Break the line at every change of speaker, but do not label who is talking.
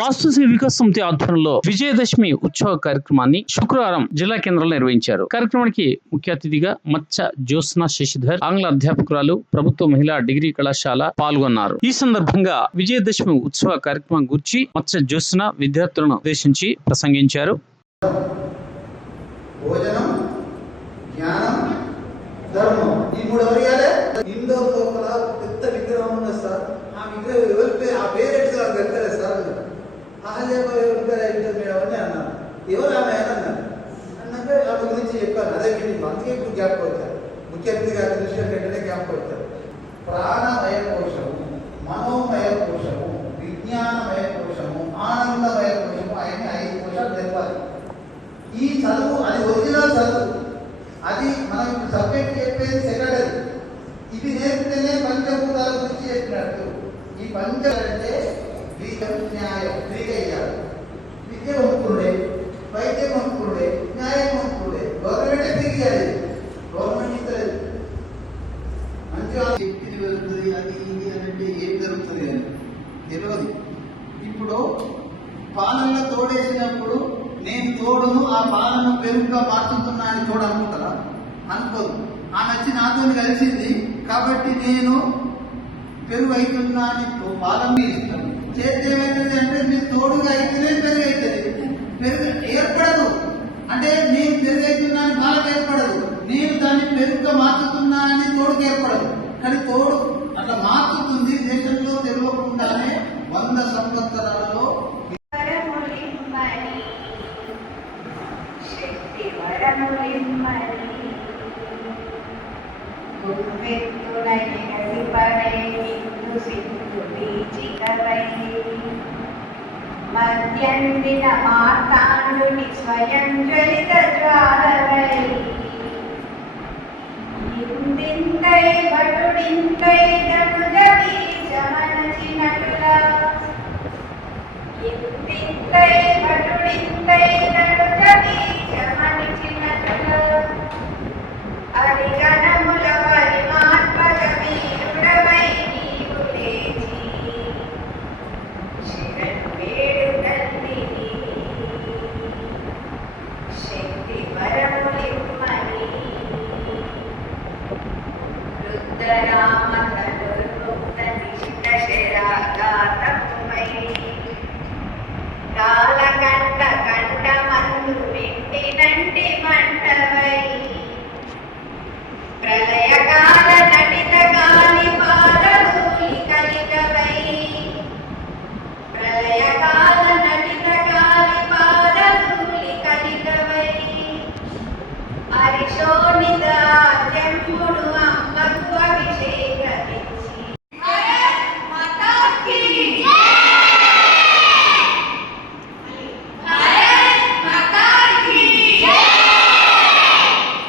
వాస్తు సేవిక సమితి ఆధ్వర్యంలో విజయదశమి ఉత్సవ కార్యక్రమాన్ని శుక్రవారం జిల్లా కేంద్రంలో నిర్వహించారు. కార్యక్రమానికి ముఖ్య అతిథిగా మచ్చ జ్యోత్స్న శశిధర్ ఆంగ్ల అధ్యాపకురాలు ప్రభుత్వ మహిళా డిగ్రీ కళాశాల పాల్గొన్నారు. ఈ సందర్భంగా విజయదశమి ఉత్సవ కార్యక్రమం గురించి మత్స్య జ్యోత్స్న విద్యార్థులను ఉద్దేశించి ప్రసంగించారు.
భోజనం జ్ఞానం ధర్మం. ఈ మూడు ఎవరు ఎవరు ఆమె అని అన్నాక ఆమె గురించి చెప్పాను అదే మీటింగ్ అందుకే ఇప్పుడు గ్యాప్ కొడతారు. ముఖ్య అతిథిగా దృష్టి వెంటనే గ్యాప్ కొడతారు. ప్రాణమయ కోశము మనోమయ కోశము విజ్ఞానమయ కోశము ఆనందమయ కోశము ఆయన ఐదు కోశాలు తెలపాలి. ఈ చదువు అది ఒరిజినల్ చదువు. అది మనం ఇప్పుడు సబ్జెక్ట్ చెప్పేది సెకండరీ ఇది నేర్పితేనే పంచభూతాల గురించి చెప్పినట్టు. ఈ పంచ అంటే విద్య న్యాయం ఫ్రీగా విద్య మంచిగా వెళ్తుంది అది ఇది అని అంటే ఏం జరుగుతుంది అని. తెలియదు. ఇప్పుడు పాలనలో తోడేసినప్పుడు నేను తోడును ఆ పాలన పెరుగుగా మార్చుతున్నా అని తోడు అనుకుంటారా? అనుకోదు. ఆమె వచ్చి నాతో కలిసింది కాబట్టి నేను పెరుగు అవుతున్నా అని తో- పాలన ఇస్తాను. చేస్తే ఏమవుతుంది అంటే మీరు తోడుగా అయితేనే పెరుగు అవుతుంది పెరుగు ఏర్పడదు అంటే నేను పెరుగు అవుతున్నా అని బాగా ఏర్పడదు నేను దాన్ని పెరుగుగా మార్చుతున్నా అని తోడుకు ఏర్పడదు కానీ తోడు అట్లా మార్చుతుంది దేశంలో తెలియకుండానే వంద సంవత్సరాలలో
మధ్యందిన మాతాండుని స్వయం జ్వలిత జ్వాలవై that